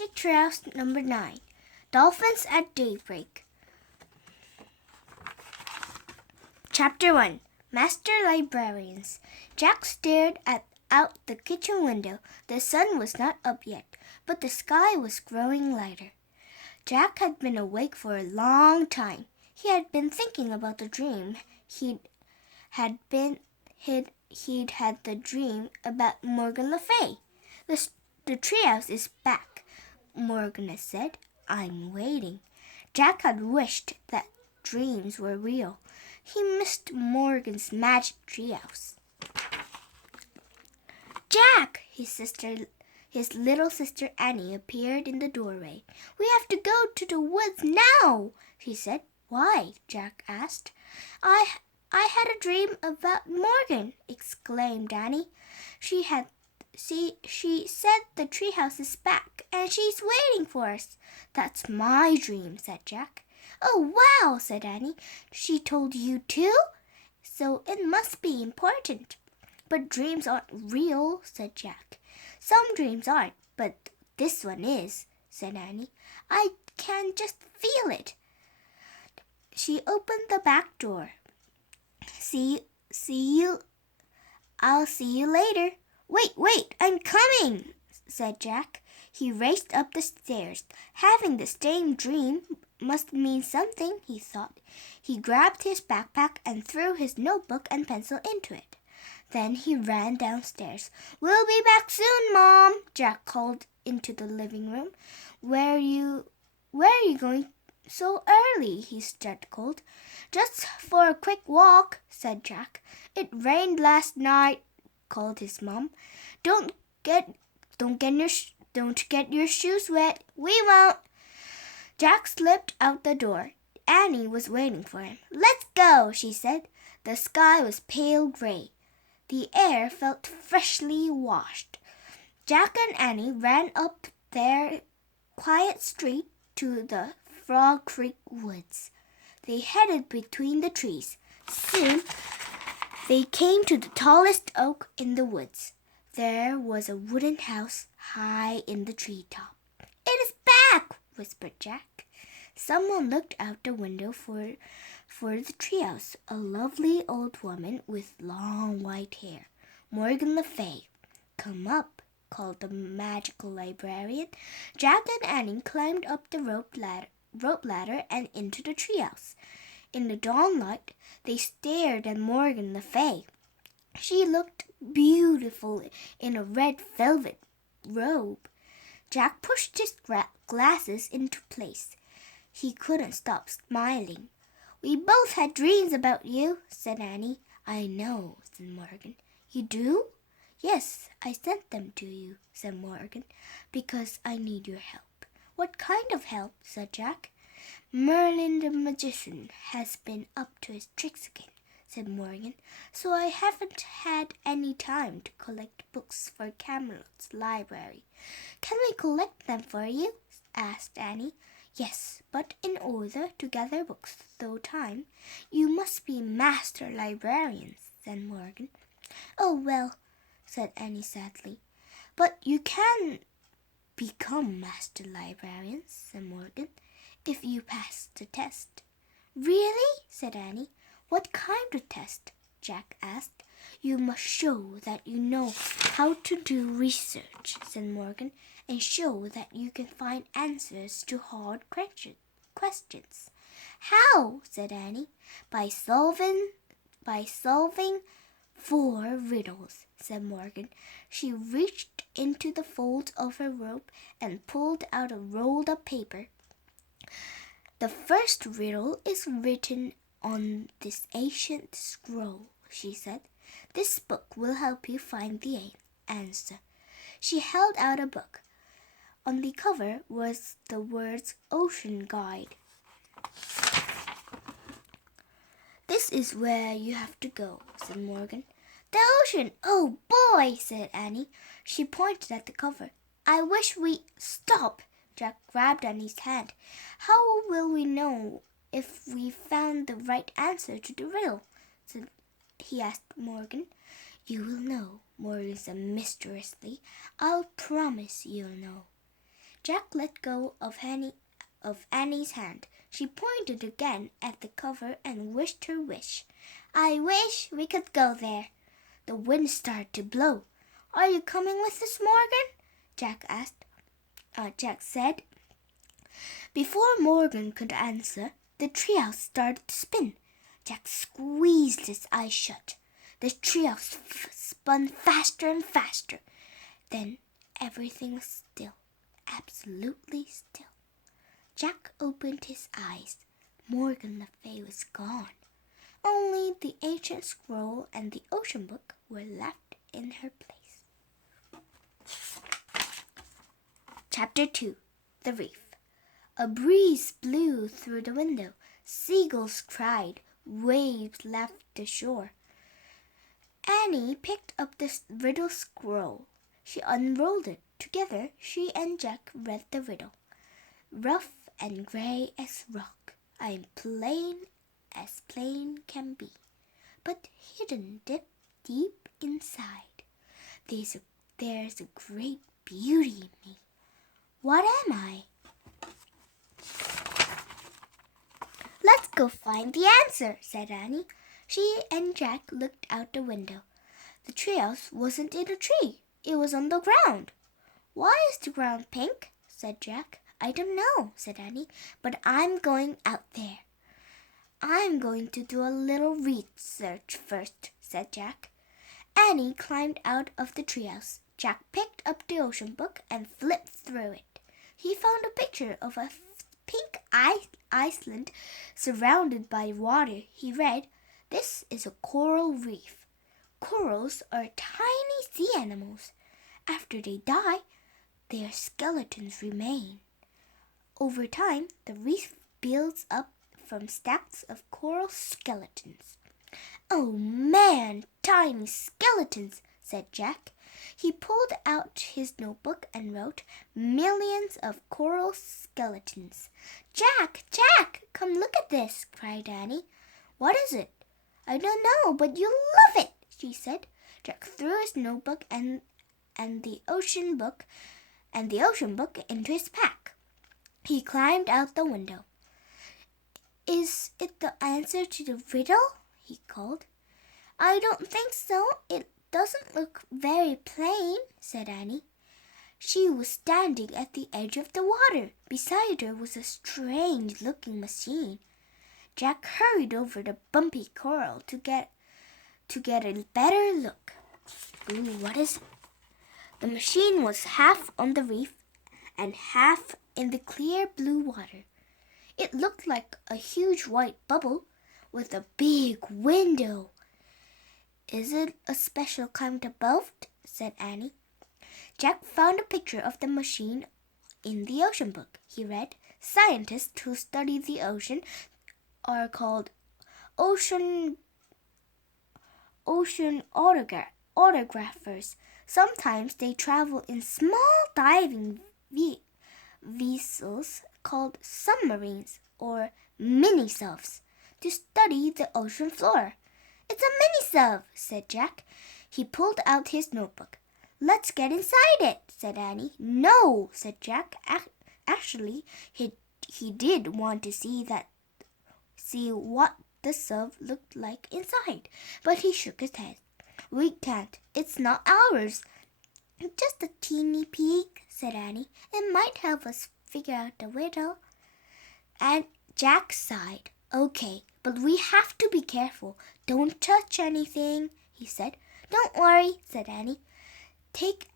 Magic Treehouse number 9. Dolphins at Daybreak. Chapter 1. Master Librarians. Jack stared out the kitchen window. The sun was not up yet, but the sky was growing lighter. Jack had been awake for a long time. He had been thinking about the dream he'd had the dream about Morgan Le Fay. The treehouse is back, Morgan said. I'm waiting. Jack had wished that dreams were real. He missed Morgan's magic treehouse. Jack, his little sister Annie appeared in the doorway. We have to go to the woods now, she said. Why? Jack asked. I had a dream about Morgan, exclaimed Annie. She said the treehouse is back and she's waiting for us. That's my dream, said Jack. Oh, wow, said Annie. She told you too? So it must be important. But dreams aren't real, said Jack. Some dreams aren't, but this one is, said Annie. I can just feel it. She opened the back door. I'll see you later. Wait, I'm coming, said Jack. He raced up the stairs. Having the same dream must mean something, he thought. He grabbed his backpack and threw his notebook and pencil into it. Then he ran downstairs. We'll be back soon, Mom, Jack called into the living room. Where are you going so early? He called. Just for a quick walk, said Jack. It rained last night, called his mom. Don't get your shoes wet. We won't. Jack slipped out the door. Annie was waiting for him. Let's go, she said. The sky was pale gray. The air felt freshly washed. Jack and Annie ran up their quiet street to the Frog Creek woods. They headed between the trees. Soon they came to the tallest oak in the woods. There was a wooden house high in the treetop. It is back, whispered Jack. Someone looked out the window for the treehouse, a lovely old woman with long white hair, Morgan Le Fay. Come up, called the magical librarian. Jack and Annie climbed up the rope ladder and into the treehouse. In the dawnlight, they stared at Morgan Le Fay. She looked beautiful in a red velvet robe. Jack pushed his glasses into place. He couldn't stop smiling. We both had dreams about you, said Annie. I know, said Morgan. You do? Yes, I sent them to you, said Morgan, because I need your help. What kind of help? Said Jack. Merlin the magician has been up to his tricks again, said Morgan, so I haven't had any time to collect books for Camelot's library. Can we collect them for you? Asked Annie. Yes, but in order to gather books through time, you must be master librarians, said Morgan. Oh, well, said Annie sadly. But you can become master librarians, said Morgan, if you pass the test. Really? Said Annie. What kind of test? Jack asked. You must show that you know how to do research, said Morgan, and show that you can find answers to hard questions. How? Said Annie. By solving 4 riddles, said Morgan. She reached into the folds of her robe and pulled out a rolled-up paper. The first riddle is written on this ancient scroll, she said. This book will help you find the answer. She held out a book. On the cover was the words Ocean Guide. This is where you have to go, said Morgan. The ocean! Oh, boy, said Annie. She pointed at the cover. I wish we... Stop! Jack grabbed Annie's hand. How will we know if we found the right answer to the riddle? He asked Morgan. You will know, Morgan said mysteriously. I'll promise you'll know. Jack let go of Annie's hand. She pointed again at the cover and wished her wish. I wish we could go there. The wind started to blow. Are you coming with us, Morgan? Jack said. Before Morgan could answer, the treehouse started to spin. Jack squeezed his eyes shut. The treehouse spun faster and faster. Then everything was still, absolutely still. Jack opened his eyes. Morgan Le Fay was gone. Only the ancient scroll and the ocean book were left in her place. Chapter 2. The Reef. A breeze blew through the window. Seagulls cried. Waves lapped the shore. Annie picked up the riddle scroll. She unrolled it. Together, she and Jack read the riddle. Rough and gray as rock, I'm plain as plain can be, but hidden deep inside, there's a great beauty in me. What am I? Let's go find the answer, said Annie. She and Jack looked out the window. The treehouse wasn't in a tree. It was on the ground. Why is the ground pink? Said Jack. I don't know, said Annie, but I'm going out there. I'm going to do a little research first, said Jack. Annie climbed out of the treehouse. Jack picked up the ocean book and flipped through it. He found a picture of a pink island surrounded by water. He read, This is a coral reef. Corals are tiny sea animals. After they die, their skeletons remain. Over time, the reef builds up from stacks of coral skeletons. Oh man, tiny skeletons, said Jack. He pulled out his notebook and wrote, Millions of coral skeletons. Jack, come look at this, cried Annie. What is it? I don't know, but you'll love it, she said. Jack threw his notebook and the ocean book into his pack. He climbed out the window. Is it the answer to the riddle? He called. I don't think so. It doesn't look very plain, said Annie. She was standing at the edge of the water. Beside her was a strange-looking machine. Jack hurried over the bumpy coral to get a better look. Ooh, what is it? The machine was half on the reef and half in the clear blue water. It looked like a huge white bubble with a big window. Is it a special kind of boat? Said Annie. Jack found a picture of the machine in the ocean book. He read, Scientists who study the ocean are called ocean autographers. Sometimes they travel in small diving vessels called submarines or mini-subs to study the ocean floor. It's a mini-sub, said Jack. He pulled out his notebook. Let's get inside it, said Annie. No, said Jack. Actually, he did want to see what the sub looked like inside, but he shook his head. We can't. It's not ours. Just a teeny peek, said Annie. It might help us figure out the riddle. And Jack sighed. Okay, but we have to be careful. Don't touch anything, he said. Don't worry, said Annie. Take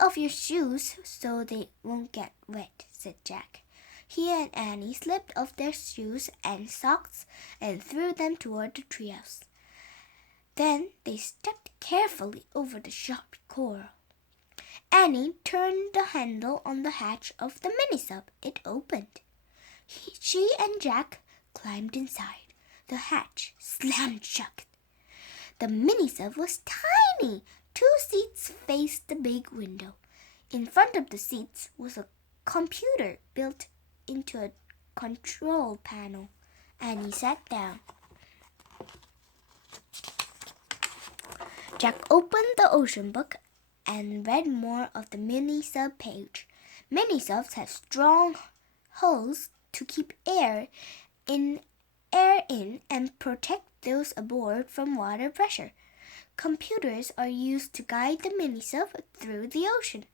off your shoes so they won't get wet, said Jack. He and Annie slipped off their shoes and socks and threw them toward the treehouse. Then they stepped carefully over the sharp coral. Annie turned the handle on the hatch of the mini-sub. It opened. She and Jack climbed inside. The hatch slammed shut. The mini-sub was tiny. 2 seats faced the big window. In front of the seats was a computer built into a control panel. Annie sat down. Jack opened the ocean book and read more of the mini-sub page. Mini softs have strong hulls to keep air in and protect those aboard from water pressure. Computers are used to guide the mini-soft through the ocean.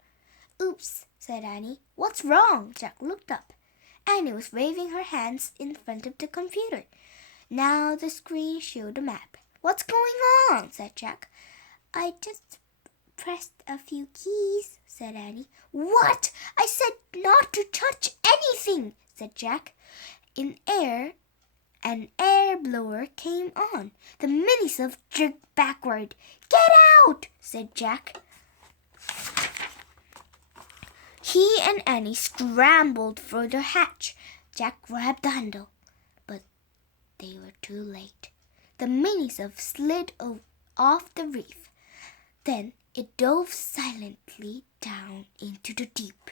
Oops, said Annie. What's wrong? Jack looked up. Annie was waving her hands in front of the computer. Now the screen showed a map. What's going on? Said Jack. I just pressed a few keys, said Annie. What? I said not to touch anything, said Jack. An air blower came on. The mini-soft jerked backward. Get out, said Jack. He and Annie scrambled for the hatch. Jack grabbed the handle, but they were too late. The mini-soft slid off the reef. Then it dove silently down into the deep.